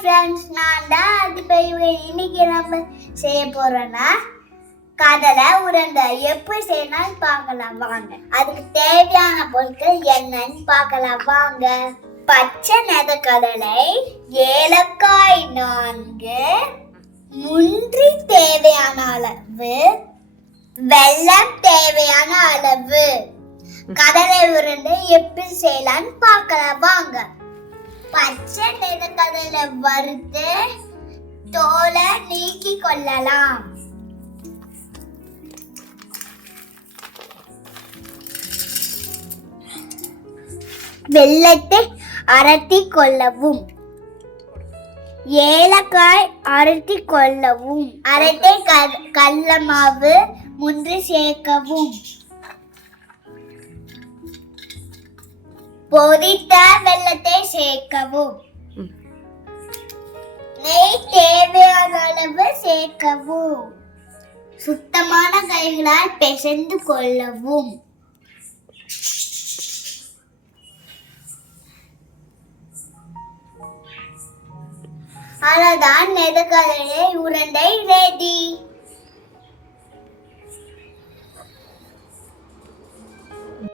Friends, நான் தான் அது பெரியவங்க. இன்னைக்கு நம்ம செய்ய போறோம்னா கடலை உருண்டை எப்படி செய்யணும்னு பார்க்கலாம் வாங்க. அதுக்கு தேவையான பொருட்கள் என்னன்னு பார்க்கலாம் வாங்க. பச்சை நிலக்கடலை, ஏலக்காய் 4, முந்திரி தேவையான அளவு, வெல்லம் தேவையான அளவு. கடலை உருண்டை எப்படி செய்யலாம்னு பார்க்கலாம் வாங்க. பச்சை நிலக்கடலை வறுத்து தோலை நீக்கி கொள்ளலாம். வெல்லத்தை அரைத்தி கொள்ளவும். ஏலக்காய் அரைத்தி கொள்ளவும். அரைத்தை கடல மாவு முந்திரி சேர்க்கவும். பொரித்த வெல்லத்தை சேர்க்கவும். நெய் தேவையான அளவு சேர்க்கவும். சுத்தமான கைகளால் பிசைந்து கொள்ளவும். அவ்வளவுதான், நிலக்கடலை உருண்டை ரெடி.